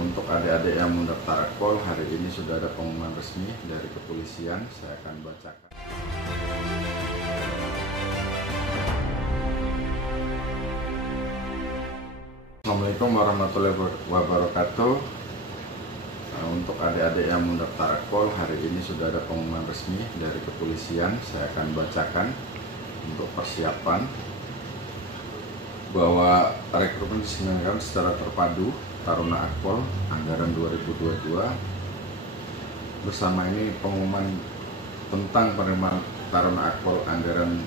Untuk adik-adik yang mendaftar Akpol, hari ini sudah ada pengumuman resmi dari kepolisian. Saya akan bacakan. Assalamualaikum warahmatullahi wabarakatuh. Untuk adik-adik yang mendaftar Akpol, hari ini sudah ada pengumuman resmi dari kepolisian. Saya akan bacakan untuk persiapan bahwa rekrutmen diselenggarakan secara terpadu Taruna Akpol anggaran 2022. Bersama ini pengumuman tentang penerimaan Taruna Akpol anggaran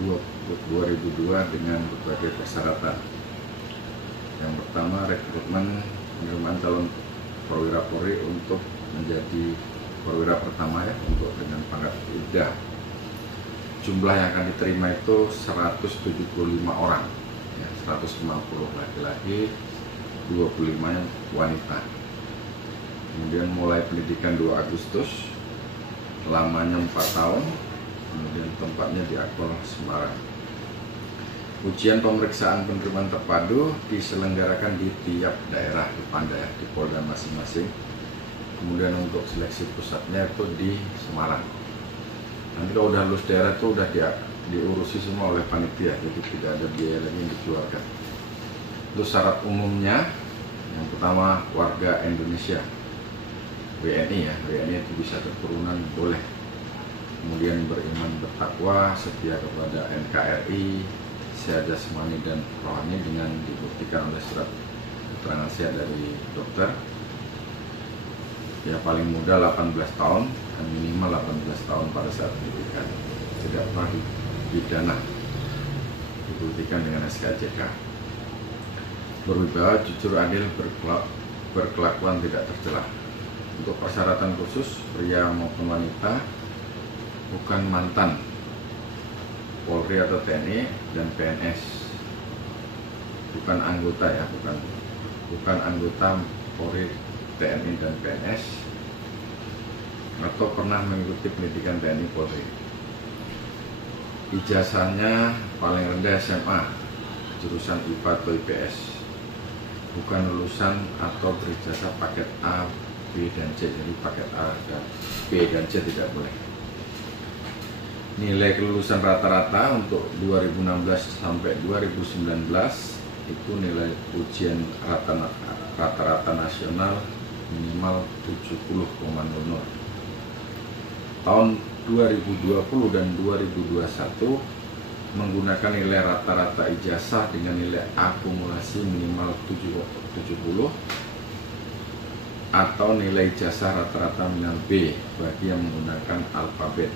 2022 dengan berbagai persyaratan. Yang pertama, rekrutmen penerimaan calon perwira Polri untuk menjadi perwira pertama ya, untuk dengan pangkat Ida. Jumlah yang akan diterima itu 175 orang ya, 150 laki-laki, 25 wanita. Kemudian mulai pendidikan 2 Agustus, lamanya 4 tahun, kemudian tempatnya di Akpol Semarang. Ujian pemeriksaan penerimaan terpadu diselenggarakan di tiap daerah di Panda ya, di Polda masing-masing. Kemudian untuk seleksi pusatnya itu di Semarang. Nanti kalau udah lulus daerah itu udah diurusi semua oleh panitia, jadi tidak ada biaya lagi yang dikeluarkan. Untuk syarat umumnya, yang pertama warga Indonesia, WNI ya, WNI itu bisa keturunan boleh. Kemudian beriman bertakwa, setia kepada NKRI, sehat jasmani dan rohani dengan dibuktikan oleh surat keterangan sehat dari dokter. Ya paling muda 18 tahun dan minimal 18 tahun pada saat pendidikan. Tidak pernah dipidana, dibuktikan dengan SKCK. Berwibawa, jujur, adil, berkelakuan tidak tercela. Untuk persyaratan khusus, pria maupun wanita bukan mantan Polri atau TNI dan PNS, bukan anggota ya, bukan anggota Polri, TNI dan PNS, atau pernah mengikuti pendidikan TNI Polri. Ijazahnya paling rendah SMA, jurusan IPA atau IPS, bukan lulusan atau berijazah paket A, B, dan C. Jadi paket A dan B dan C tidak boleh. Nilai kelulusan rata-rata untuk 2016 sampai 2019 itu nilai ujian rata-rata nasional minimal 70,00. Tahun 2020 dan 2021 menggunakan nilai rata-rata ijazah dengan nilai akumulasi minimal 70 atau nilai ijazah rata-rata minimal B bagi yang menggunakan alfabet.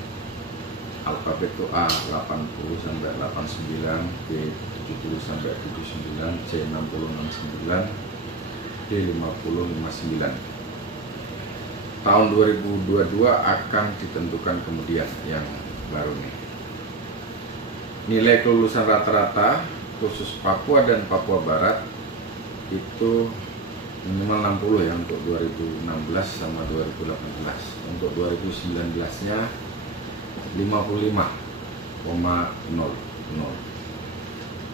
Alfabet itu A 80 sampai 89, B 70 sampai 79, C 60 69, D 50 59. Tahun 2022 akan ditentukan kemudian yang baru nih. Nilai kelulusan rata-rata khusus Papua dan Papua Barat itu minimal 60 ya untuk 2016 sama 2018. Untuk 2019-nya 55,00.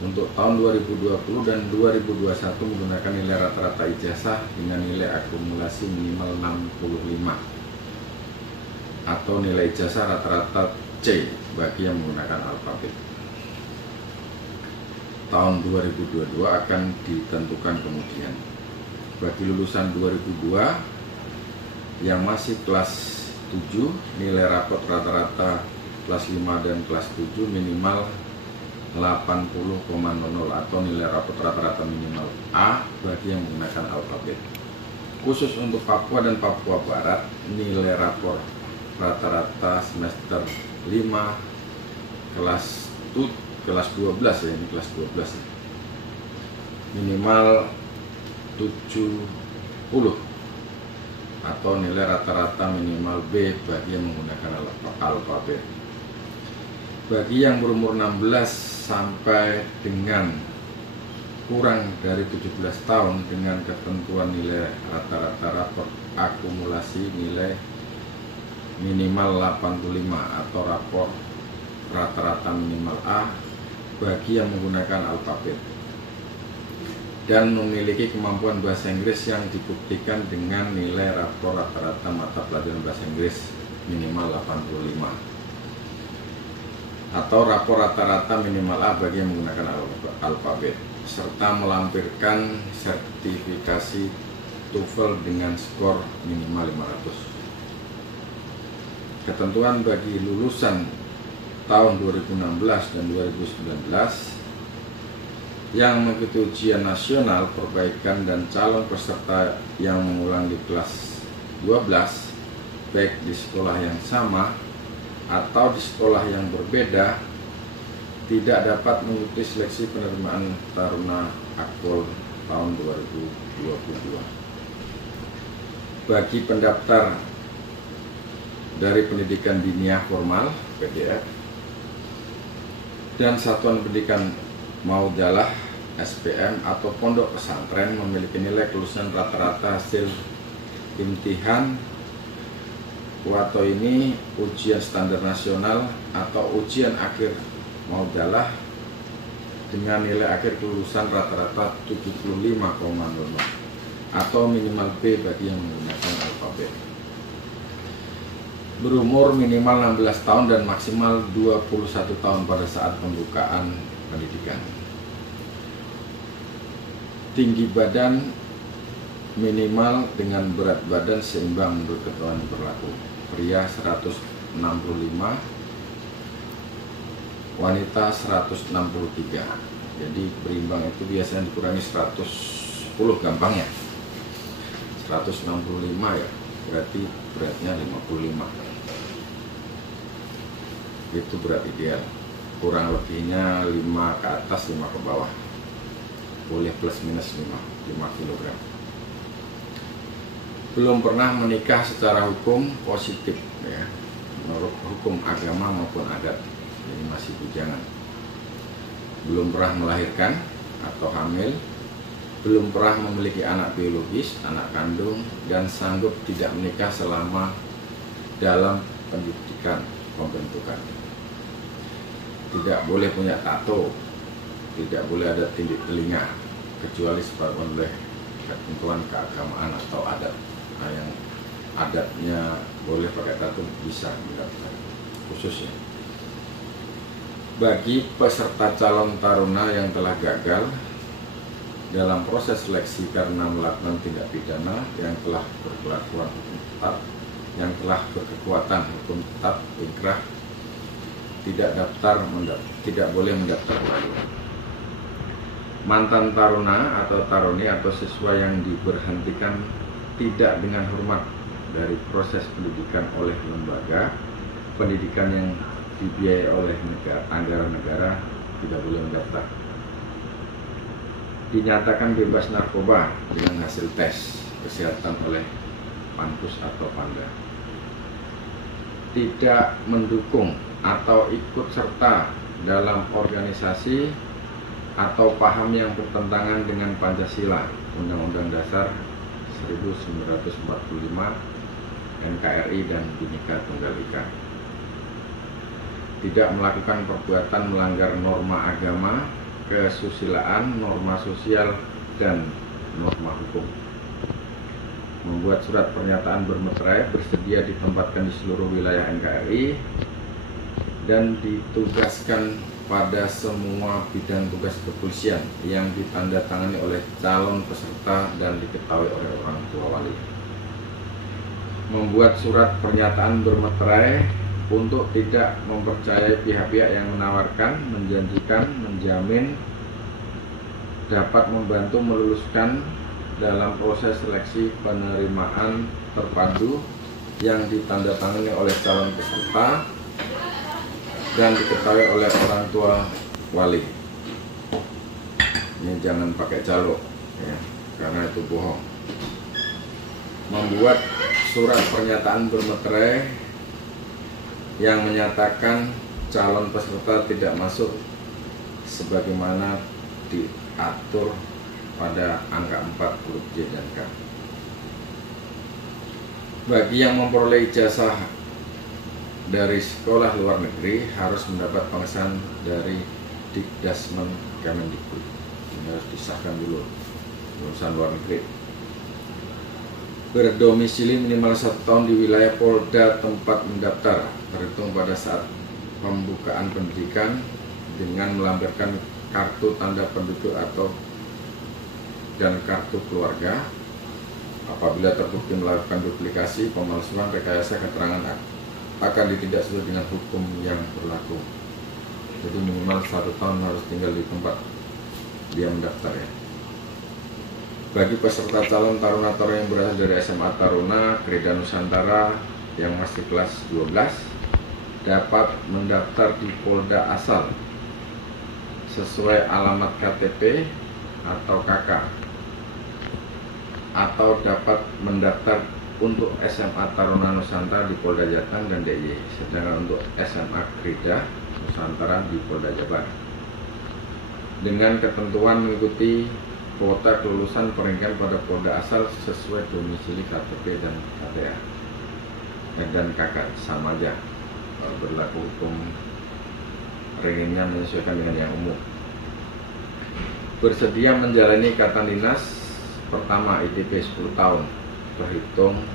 Untuk tahun 2020 dan 2021 menggunakan nilai rata-rata ijazah dengan nilai akumulasi minimal 65 atau nilai ijazah rata-rata C bagi yang menggunakan alfabet. Tahun 2022 akan ditentukan kemudian. Bagi lulusan 2002 yang masih kelas 7, nilai rapot rata-rata kelas 5 dan kelas 7 minimal 80,00 atau nilai rapot rata-rata minimal A bagi yang menggunakan alfabet. Khusus untuk Papua dan Papua Barat, nilai rapor rata-rata semester 5 kelas 12 ya, ini kelas 12 ya. Minimal 70 atau nilai rata-rata minimal B bagi yang menggunakan alfabet. Bagi yang berumur 16 sampai dengan kurang dari 17 tahun dengan ketentuan nilai rata-rata rapor akumulasi nilai minimal 85 atau rapor rata-rata minimal A bagi yang menggunakan alfabet. dan memiliki kemampuan bahasa Inggris yang dibuktikan dengan nilai rapor rata-rata mata pelajaran bahasa Inggris minimal 85 atau rapor rata-rata minimal A bagi yang menggunakan alfabet, serta melampirkan sertifikasi TOEFL dengan skor minimal 500. Ketentuan bagi lulusan tahun 2016 dan 2019 yang mengikuti ujian nasional perbaikan dan calon peserta yang mengulang di kelas 12 baik di sekolah yang sama atau di sekolah yang berbeda tidak dapat mengikuti seleksi penerimaan Taruna Akpol tahun 2022. Bagi pendaftar dari pendidikan diniah formal (PDF) dan satuan pendidikan Maujalah SPM atau pondok pesantren memiliki nilai kelulusan rata-rata hasil imtihan atau ini ujian standar nasional atau ujian akhir Maujalah dengan nilai akhir kelulusan rata-rata 75,00 atau minimal B bagi yang menggunakan alfabet. Berumur minimal 16 tahun dan maksimal 21 tahun pada saat pembukaan pendidikan. Tinggi badan minimal dengan berat badan seimbang menurut ketentuan yang berlaku. Pria 165, wanita 163. Jadi berimbang itu biasanya dikurangi 110 gampangnya. 165 ya, berarti beratnya 55. Itu berat ideal. Kurang lebihnya 5 ke atas, 5 ke bawah. Boleh plus minus 5 kg. Belum pernah menikah secara hukum positif ya, menurut hukum agama maupun adat. Jadi masih bujangan. Belum pernah melahirkan atau hamil, belum pernah memiliki anak biologis, anak kandung, dan sanggup tidak menikah selama dalam pendidikan pembentukan. Tidak boleh punya tato, tidak boleh ada tindik telinga, kecuali disebabkan oleh ketentuan keagamaan atau adat. Nah, yang adatnya boleh pakai tato bisa mendaftar khususnya. Bagi peserta calon taruna yang telah gagal dalam proses seleksi karena melakukan tindak pidana yang telah berkelakuan hukum tetap, yang telah berkekuatan hukum tetap inkrah, tidak boleh mendaftar lagi. Mantan taruna atau taruni atau siswa yang diberhentikan tidak dengan hormat dari proses pendidikan oleh lembaga pendidikan yang dibiayai oleh anggaran negara tidak boleh mendaftar. Dinyatakan bebas narkoba dengan hasil tes kesehatan oleh Panpus atau Panda. Tidak mendukung atau ikut serta dalam organisasi atau paham yang bertentangan dengan Pancasila, Undang-Undang Dasar 1945, NKRI, dan Bhinneka Tunggal Ika. Tidak melakukan perbuatan melanggar norma agama, kesusilaan, norma sosial, dan norma hukum. Membuat surat pernyataan bermeterai, bersedia ditempatkan di seluruh wilayah NKRI, dan ditugaskan pada semua bidang tugas kepolisian yang ditandatangani oleh calon peserta dan diketahui oleh orang tua wali. Membuat surat pernyataan bermeterai untuk tidak mempercayai pihak-pihak yang menawarkan, menjanjikan, menjamin dapat membantu meluluskan dalam proses seleksi penerimaan terpadu yang ditandatangani oleh calon peserta dan diketahui oleh orang tua wali. Ini jangan pakai calo ya, karena itu bohong. Membuat surat pernyataan bermeterai yang menyatakan calon peserta tidak masuk sebagaimana diatur pada angka 4 huruf J dan K. Bagi yang memperoleh ijazah dari sekolah luar negeri harus mendapat pengesahan dari Dikdasmen Kemendikbud. Ini harus disahkan dulu lulusan luar negeri. Berdomisili minimal 1 tahun di wilayah Polda tempat mendaftar, terhitung pada saat pembukaan pendidikan, dengan melampirkan kartu tanda penduduk dan kartu keluarga. Apabila terbukti melakukan duplikasi, pemalsuan, rekayasa keterangan akan ditindak sesuai dengan hukum yang berlaku. Jadi minimal 1 tahun harus tinggal di tempat dia mendaftar ya. Bagi peserta calon taruna-taruna yang berasal dari SMA Taruna Krida Nusantara yang masih kelas 12 dapat mendaftar di Polda asal sesuai alamat KTP atau KK, atau dapat mendaftar untuk SMA Taruna Nusantara di Polda Jateng dan DIY, sedangkan untuk SMA Krida Nusantara di Polda Jabar, dengan ketentuan mengikuti kuota kelulusan pendidikan pada Polda asal sesuai domisili KTP dan KTA dan KK, sama aja, berlaku hukum ringannya menyesuaikan dengan yang umum. Bersedia menjalani ikatan dinas pertama ITP 10 tahun terhitung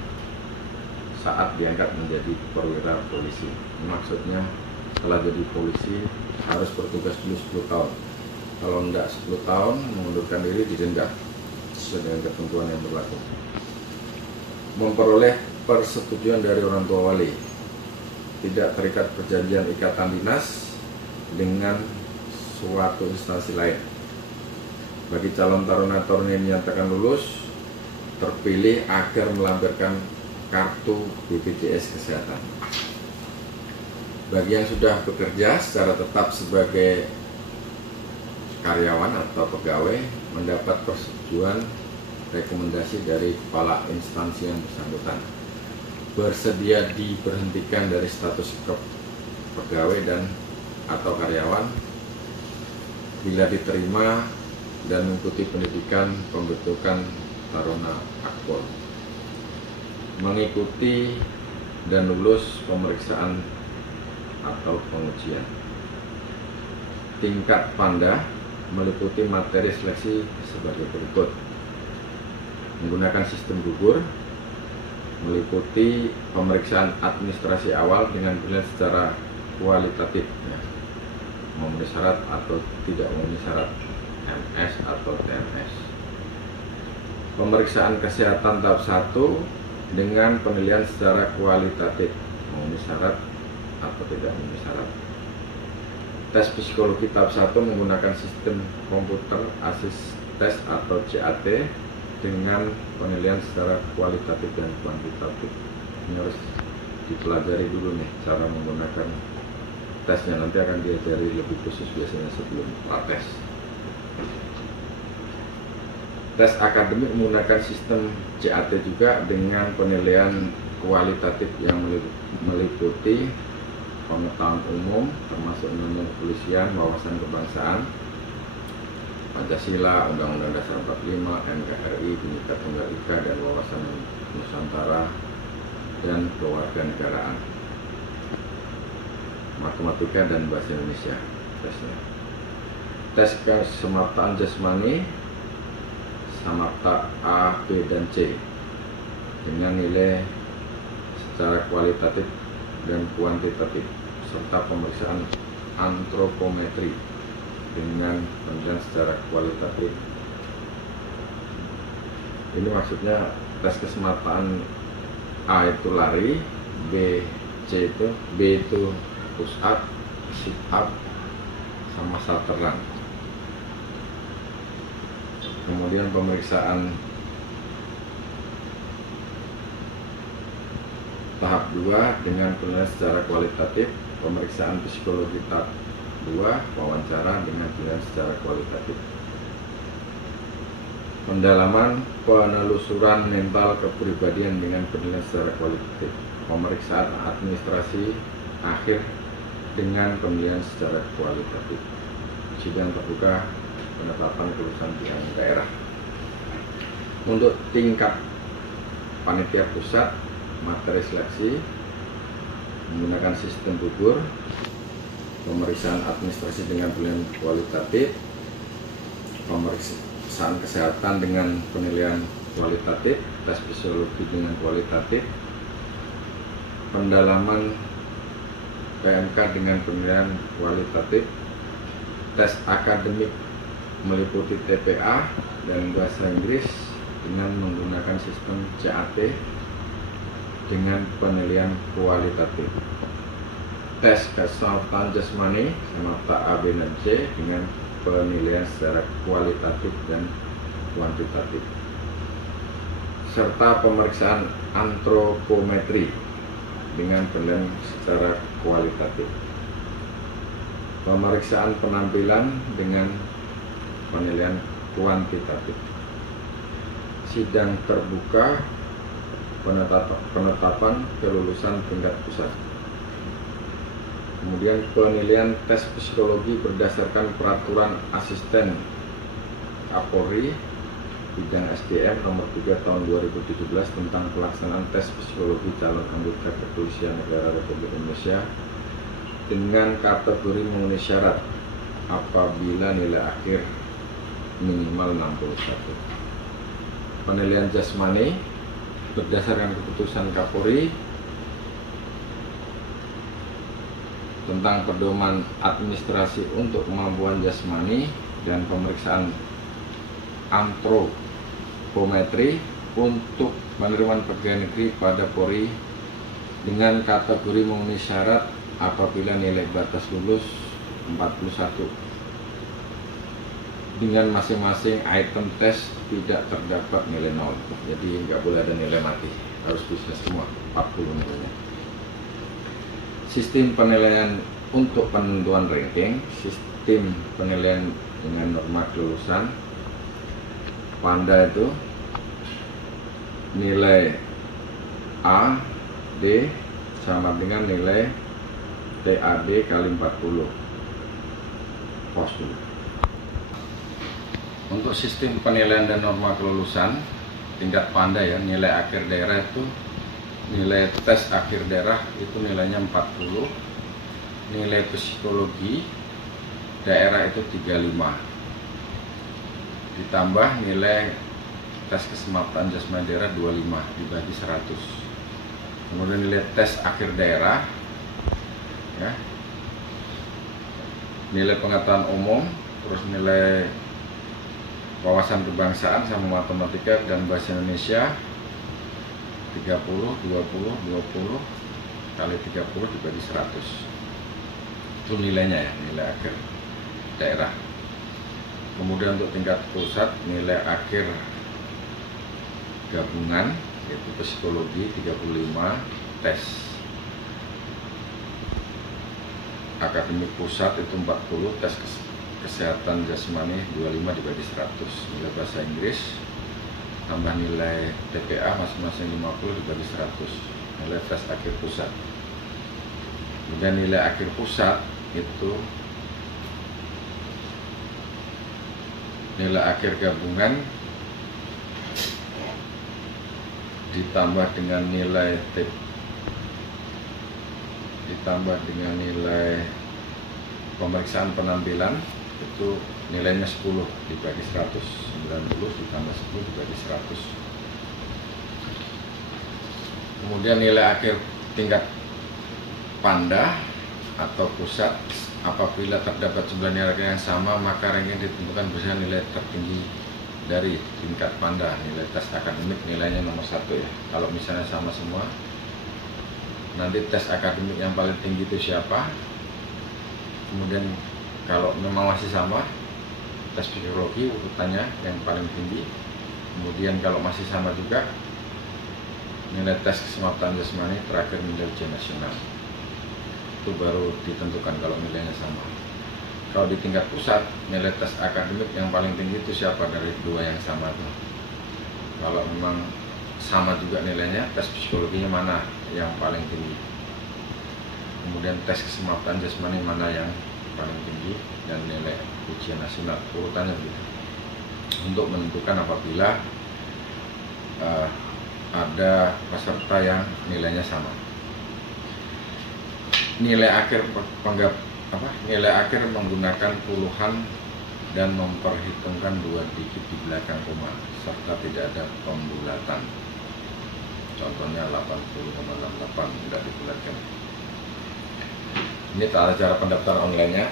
saat diangkat menjadi perwira polisi. Maksudnya setelah jadi polisi harus bertugas dulu 10 tahun. Kalau tidak 10 tahun mengundurkan diri didenda sesuai dengan ketentuan yang berlaku. Memperoleh persetujuan dari orang tua wali, tidak terikat perjanjian ikatan dinas dengan suatu instansi lain. Bagi calon taruna-taruna yang dinyatakan lulus terpilih agar melampirkan kartu BPJS Kesehatan. Bagi yang sudah bekerja secara tetap sebagai karyawan atau pegawai mendapat persetujuan rekomendasi dari kepala instansi yang bersangkutan, bersedia diberhentikan dari status pegawai dan atau karyawan bila diterima dan mengikuti pendidikan pembentukan Taruna Akpol, mengikuti dan lulus pemeriksaan atau pengujian. Tingkat Panda meliputi materi seleksi sebagai berikut: menggunakan sistem gugur, meliputi pemeriksaan administrasi awal dengan penilaian secara kualitatif, ya, memenuhi syarat atau tidak memenuhi syarat, MS atau TMS. Pemeriksaan kesehatan tahap 1 dengan penilaian secara kualitatif, memenuhi syarat atau tidak memenuhi syarat. Tes psikologi tahap 1 menggunakan sistem komputer assist test atau CAT dengan penilaian secara kualitatif dan kuantitatif. Ini harus dipelajari dulu nih cara menggunakan tesnya, nanti akan diajari lebih khusus biasanya sebelum tes. Tes akademik menggunakan sistem CAT juga dengan penilaian kualitatif yang meliputi pengetahuan umum termasuk ilmu kepolisian, wawasan kebangsaan, Pancasila, Undang-Undang Dasar 45, NKRI, Bhinneka Tunggal Ika, dan wawasan Nusantara dan kewarganegaraan, matematika dan bahasa Indonesia tesnya. Tes kesemaptaan jasmani, samapta A, B, dan C dengan nilai secara kualitatif dan kuantitatif, serta pemeriksaan antropometri dengan penilaian secara kualitatif. Ini maksudnya tes kesemaptaan A itu lari, B itu push up, sit up, sama salter run. Kemudian pemeriksaan tahap 2 dengan penilaian secara kualitatif, pemeriksaan psikologi tahap 2, wawancara dengan penilaian secara kualitatif. Pendalaman penelusuran mental kepribadian dengan penilaian secara kualitatif. Pemeriksaan administrasi akhir dengan penilaian secara kualitatif. Sidang terbuka penetapan kelulusan pilihan daerah. Untuk tingkat panitia pusat, materi seleksi menggunakan sistem gugur, pemeriksaan administrasi dengan penilaian kualitatif, pemeriksaan kesehatan dengan penilaian kualitatif, tes fisiologi dengan kualitatif, pendalaman PMK dengan penilaian kualitatif, tes akademik meliputi TPA dan bahasa Inggris dengan menggunakan sistem CAT dengan penilaian kualitatif, tes kesehatan jasmani semata A, B, dan C dengan penilaian secara kualitatif dan kuantitatif, serta pemeriksaan antropometri dengan penilaian secara kualitatif, pemeriksaan penampilan dengan penilaian kuantitatif, sidang terbuka penetapan kelulusan tingkat pusat. Kemudian penilaian tes psikologi berdasarkan peraturan asisten Kapolri bidang SDM nomor 3 tahun 2017 tentang pelaksanaan tes psikologi calon anggota Kepolisian Negara Republik Indonesia dengan kategori memenuhi syarat apabila nilai akhir minimal 61. Penilaian jasmani berdasarkan keputusan Kapolri tentang pedoman administrasi untuk kemampuan jasmani dan pemeriksaan antropometri untuk penerimaan pegawai negeri pada Polri dengan kategori memenuhi syarat apabila nilai batas lulus 41 dengan masing-masing item tes tidak terdapat nilai 0. Jadi nggak boleh ada nilai mati, harus bisa semua 40 nilainya. Sistem penilaian untuk penentuan ranking, sistem penilaian dengan norma kelulusan. Panda itu nilai A, D sama dengan nilai TAD kali 40 pos dulu. Untuk sistem penilaian dan norma kelulusan tingkat Panda ya, nilai akhir daerah itu nilai tes akhir daerah itu nilainya 40, nilai psikologi daerah itu 35, ditambah nilai tes kesemapatan jasmani daerah 25 dibagi 100. Kemudian nilai tes akhir daerah ya, nilai pengetahuan umum, terus nilai wawasan kebangsaan sama matematika dan bahasa Indonesia 30, 20, 20 kali 30 dibagi 100. Itu nilainya ya, nilai akhir daerah. Kemudian untuk tingkat pusat, nilai akhir gabungan yaitu psikologi 35, tes akademik pusat itu 40, tes kesehatan jasmani 25 dibagi 100, nilai bahasa Inggris tambah nilai TPA masing-masing 50 dibagi 100, nilai tes akhir pusat. Kemudian nilai akhir pusat itu nilai akhir gabungan ditambah dengan nilai pemeriksaan penampilan itu nilainya 10 dibagi 100, 90 ditambah 10 dibagi 100. Kemudian nilai akhir tingkat Panda atau pusat, apabila terdapat jumlah nilai yang sama maka ranking ditentukan berdasarkan nilai tertinggi dari tingkat Panda. Nilai tes akademik nilainya nomor 1 ya. Kalau misalnya sama semua, nanti tes akademik yang paling tinggi itu siapa. Kemudian kalau memang masih sama, tes psikologi urutannya yang paling tinggi. Kemudian kalau masih sama juga, nilai tes kesemapatan jasmani, terakhir nilai ujian nasional. Itu baru ditentukan kalau nilainya sama. Kalau di tingkat pusat, nilai tes akademik yang paling tinggi itu siapa dari dua yang sama itu. Kalau memang sama juga nilainya, tes psikologinya mana yang paling tinggi. Kemudian tes kesemapatan jasmani mana yang paling tinggi, dan nilai ujian nasional, urutannya begitu. Untuk menentukan apabila ada peserta yang nilainya sama. Nilai akhir menggunakan puluhan dan memperhitungkan 2 digit di belakang koma serta tidak ada pembulatan. Contohnya 80,68 tidak dibulatkan. Ini tata cara pendaftaran online-nya.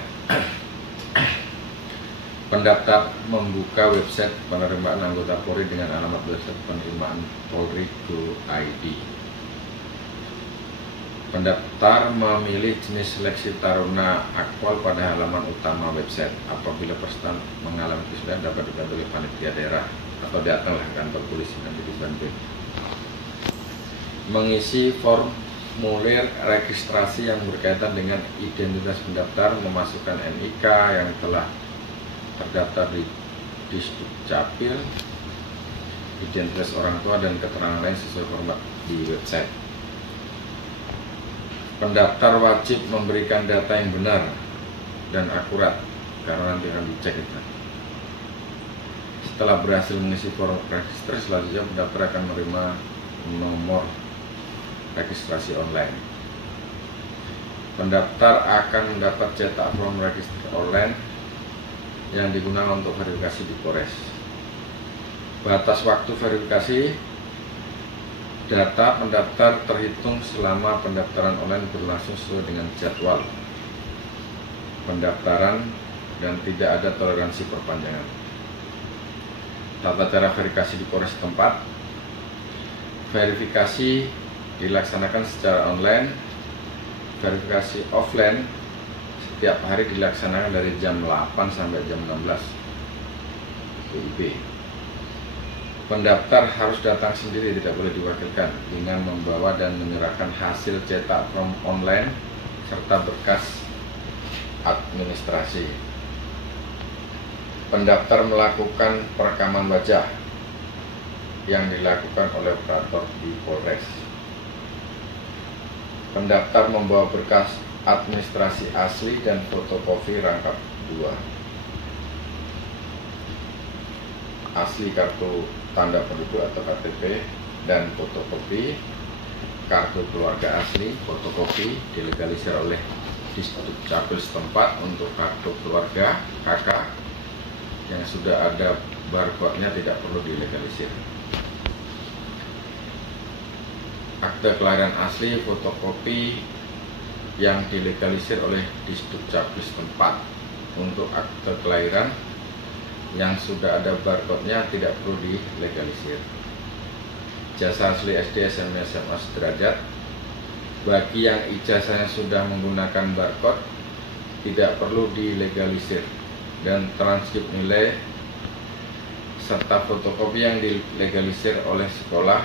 Pendaftar membuka website penerimaan anggota Polri dengan alamat website penerimaan polri.go.id. Pendaftar memilih jenis seleksi taruna akpol pada halaman utama website. Apabila peserta mengalami kesulitan dapat dibantu oleh panitia daerah atau datanglah ke kantor polisi nanti dibantu. Mengisi formulir registrasi yang berkaitan dengan identitas pendaftar, memasukkan NIK yang telah terdaftar di Disdukcapil, identitas orang tua dan keterangan lain sesuai format di website. Pendaftar wajib memberikan data yang benar dan akurat karena nanti akan dicek itu. Setelah berhasil mengisi form registrasi, selanjutnya pendaftar akan menerima nomor registrasi online. Pendaftar akan mendapat cetak form registrasi online yang digunakan untuk verifikasi di Polres. Batas waktu verifikasi data pendaftar terhitung selama pendaftaran online berlangsung sesuai dengan jadwal pendaftaran dan tidak ada toleransi perpanjangan. Tata cara verifikasi di Polres tempat. Verifikasi dilaksanakan secara online. Verifikasi offline setiap hari dilaksanakan dari jam 8 sampai jam 16 WIB. Pendaftar harus datang sendiri, tidak boleh diwakilkan, dengan membawa dan menyerahkan hasil cetak form online serta berkas administrasi. Pendaftar melakukan perekaman wajah yang dilakukan oleh operator di Polres. Pendaftar membawa berkas administrasi asli dan fotokopi rangkap 2. Asli kartu tanda penduduk atau KTP dan fotokopi kartu keluarga asli, fotokopi dilegalisir oleh Disdukcapil setempat. Untuk kartu keluarga KK yang sudah ada barcode-nya tidak perlu dilegalisir. Akte kelahiran asli, fotokopi yang dilegalisir oleh Disdukcapil setempat. Untuk akte kelahiran yang sudah ada barcode-nya tidak perlu dilegalisir. Ijazah asli SD, SMP, SMA sederajat. Bagi yang ijazahnya sudah menggunakan barcode tidak perlu dilegalisir, dan transkrip nilai serta fotokopi yang dilegalisir oleh sekolah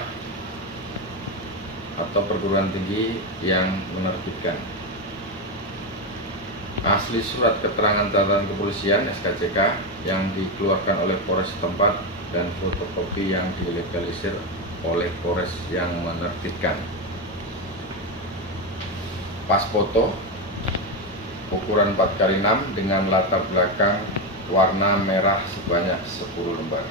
atau perguruan tinggi yang menerbitkan. Asli surat keterangan catatan kepolisian SKCK yang dikeluarkan oleh Polres setempat dan fotokopi yang dilegalisir oleh Polres yang menerbitkan. Pas foto ukuran 4x6 dengan latar belakang warna merah sebanyak 10 lembar.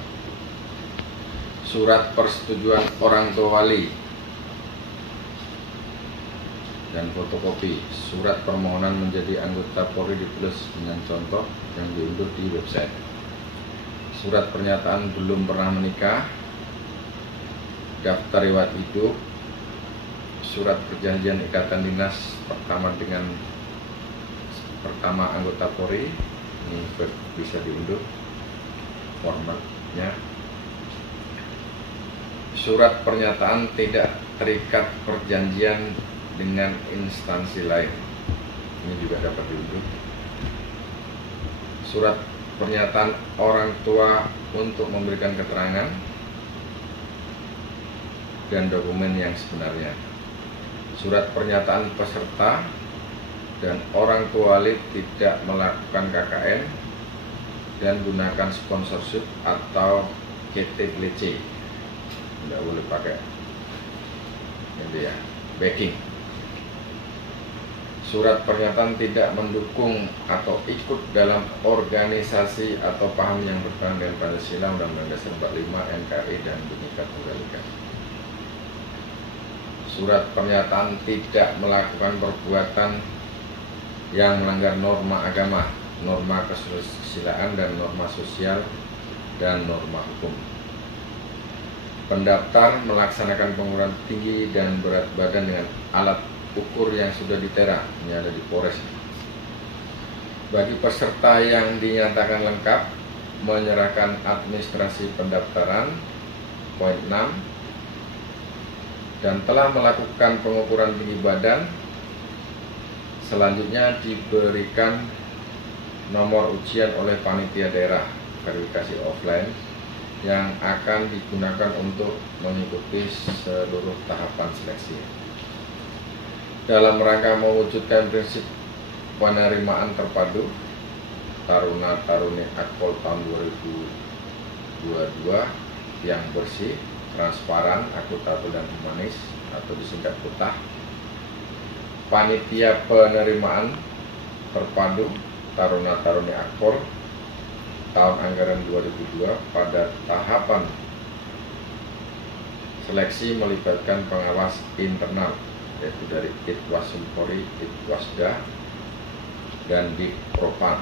Surat persetujuan orang tua wali dan fotokopi. Surat permohonan menjadi anggota Polri ditulis dengan contoh yang diunduh di website. Surat pernyataan belum pernah menikah, daftar riwayat hidup, surat perjanjian ikatan dinas pertama anggota Polri, ini bisa diunduh formatnya. Surat pernyataan tidak terikat perjanjian dengan instansi lain, ini juga dapat diunduh. Surat pernyataan orang tua untuk memberikan keterangan dan dokumen yang sebenarnya. Surat pernyataan peserta dan orang tua wali tidak melakukan KKN dan gunakan sponsorship atau KTPLC, tidak boleh pakai ini ya, backing. Surat pernyataan tidak mendukung atau ikut dalam organisasi atau paham yang bertentangan dengan Pancasila, Undang-Undang Dasar 45, NKRI dan Bhinneka Tunggal Ika. Surat pernyataan tidak melakukan perbuatan yang melanggar norma agama norma kesusilaan dan norma sosial dan norma hukum. Pendaftar melaksanakan pengukuran tinggi dan berat badan dengan alat ukur yang sudah ditera, ini ada di Polres. Bagi peserta yang dinyatakan lengkap, menyerahkan administrasi pendaftaran, poin 6, dan telah melakukan pengukuran tinggi badan, selanjutnya diberikan nomor ujian oleh panitia daerah verifikasi offline yang akan digunakan untuk mengikuti seluruh tahapan seleksi. Dalam rangka mewujudkan prinsip penerimaan terpadu Taruna-Taruni Akpol tahun 2022 yang bersih, transparan, akuntabel, dan humanis atau disingkat KUTAH, panitia penerimaan terpadu Taruna-Taruni Akpol tahun anggaran 2002 pada tahapan seleksi melibatkan pengawas internal, yaitu dari Itwasul Polri, Itwasda, dan Ditpropam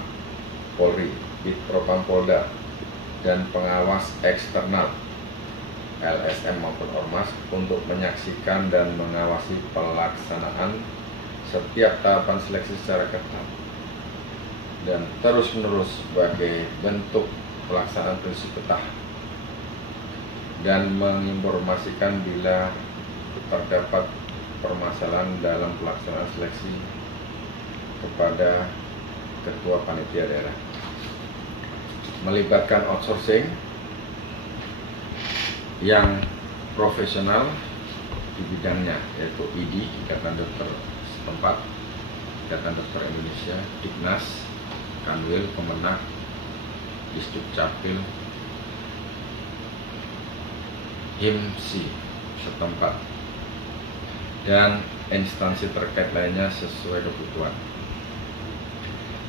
Polri, Ditpropam Polda, dan pengawas eksternal LSM maupun Ormas untuk menyaksikan dan mengawasi pelaksanaan setiap tahapan seleksi secara ketat dan terus-menerus sebagai bentuk pelaksanaan prinsip KUTAH, dan menginformasikan bila terdapat permasalahan dalam pelaksanaan seleksi kepada ketua panitia daerah. Melibatkan outsourcing yang profesional di bidangnya, yaitu ID, Ikatan Dokter setempat, Ikatan Dokter Indonesia, Dignas, Kanwil, Kemenak, Disdukcapil, HIMSI setempat, dan instansi terkait lainnya sesuai kebutuhan.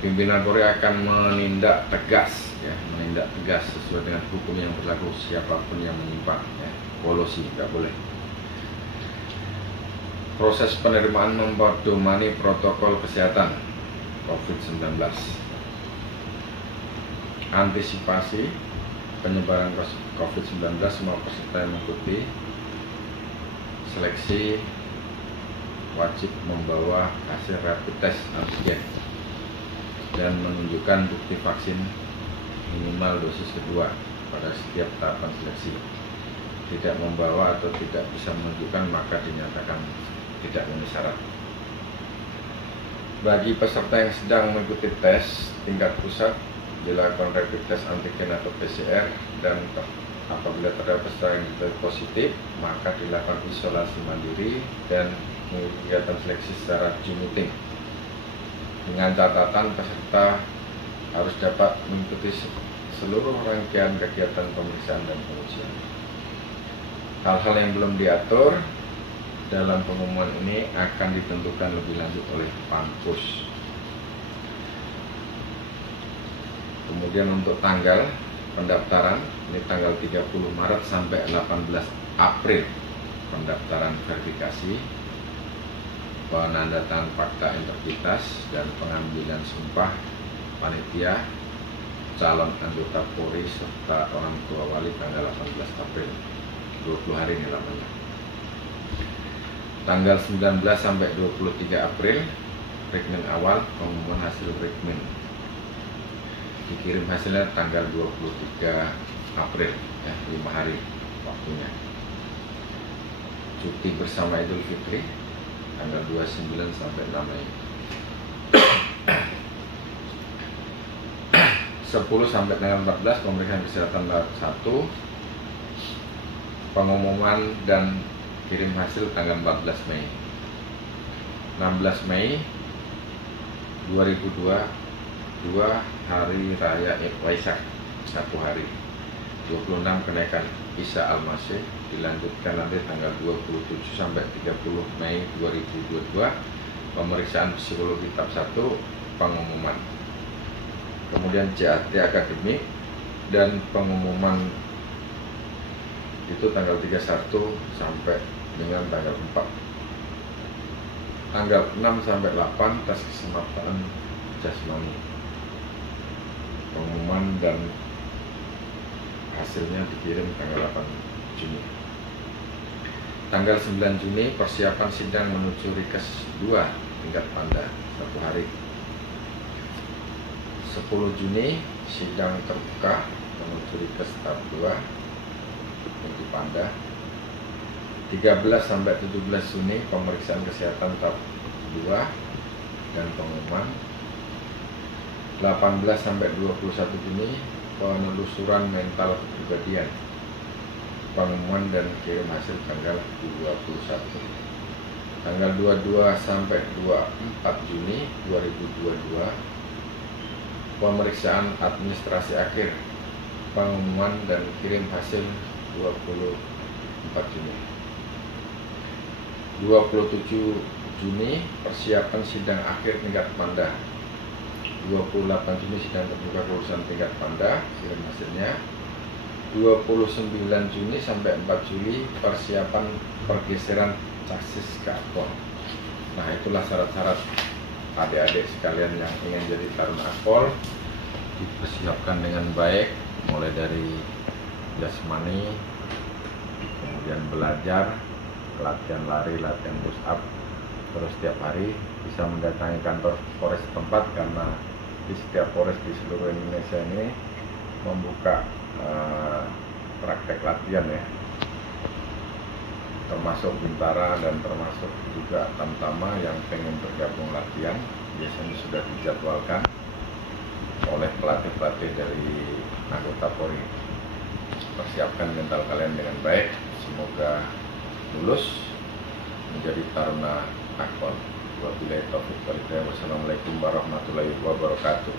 Pimpinan Polri akan menindak tegas sesuai dengan hukum yang berlaku siapapun yang menyimpang, kolusi tidak boleh. Proses penerimaan memperdomani protokol kesehatan COVID-19. Antisipasi penyebaran COVID-19, semua peserta yang mengikuti seleksi wajib membawa hasil rapid test antigen dan menunjukkan bukti vaksin minimal dosis kedua pada setiap tahapan seleksi. Tidak membawa atau tidak bisa menunjukkan maka dinyatakan tidak memenuhi syarat. Bagi peserta yang sedang mengikuti tes tingkat pusat, dilakukan rapid test antigen atau PCR, dan apabila terdapat peserta yang positif, maka dilakukan isolasi mandiri dan kegiatan seleksi secara Zoom meeting. Dengan catatan peserta harus dapat mengikuti seluruh rangkaian kegiatan pemeriksaan dan pengujian. Hal-hal yang belum diatur dalam pengumuman ini akan ditentukan lebih lanjut oleh Panpus. Kemudian untuk tanggal pendaftaran, ini tanggal 30 Maret sampai 18 April pendaftaran verifikasi, penandatangan fakta integritas, dan pengambilan sumpah panitia, calon anggota Polri, serta orang tua wali tanggal 18 April, 20 hari ini lamanya. Tanggal 19 sampai 23 April, Rekmin awal, pengumuman hasil Rekmin. Dikirim hasilnya tanggal 23 April, 5 hari waktunya. Cuti bersama Idul Fitri, tanggal 29 sampai 6 Mei. 10 sampai dengan 14 pemeriksaan kesehatan tahap 1, pengumuman dan kirim hasil tanggal 14 Mei. 16 Mei 2022 hari raya Waisak, 1 hari. 26 kenaikan Isa Al-Masih, dilanjutkan nanti tanggal 27 sampai 30 Mei 2022 pemeriksaan psikologi tahap 1, pengumuman. Kemudian CAT akademik dan pengumuman itu tanggal 31 sampai dengan tanggal 4. Tanggal 6 sampai 8 tes kesempatan jasmani. Pengumuman dan hasilnya dikirim tanggal 8 Juni. Tanggal 9 Juni persiapan sidang menuju Rikes 2 tingkat Panda 1 hari. 10 Juni sidang terbuka menuju Rikes tahap 2 untuk Panda. 13 sampai 17 Juni pemeriksaan kesehatan tahap 2 dan pengumuman. 18 sampai 21 Juni penelusuran mental kepribadian, pengumuman dan kirim hasil tanggal 21. Tanggal 22 sampai 24 Juni 2022 pemeriksaan administrasi akhir, pengumuman dan kirim hasil 24 Juni. 27 Juni persiapan sidang akhir tingkat Panda. 28 Juni sidang terbuka kelulusan tingkat Panda, kirim hasilnya. 29 Juni sampai 4 Juli persiapan pergeseran chassis ke Akpol. Nah, itulah syarat-syarat adik-adik sekalian yang ingin jadi taruna Akpol, dipersiapkan dengan baik, mulai dari jasmani, kemudian belajar, latihan lari, latihan push up, terus setiap hari bisa mendatangi kantor Polres tempat, karena di setiap Polres di seluruh Indonesia ini membuka praktek latihan ya, termasuk Bintara dan termasuk juga Tamtama yang pengen bergabung latihan, biasanya sudah dijadwalkan oleh pelatih-pelatih dari anggota Polri. Persiapkan mental kalian dengan baik, semoga lulus menjadi taruna Akpol. Wabillahi taufiq wal hidayah. Wassalamualaikum warahmatullahi wabarakatuh.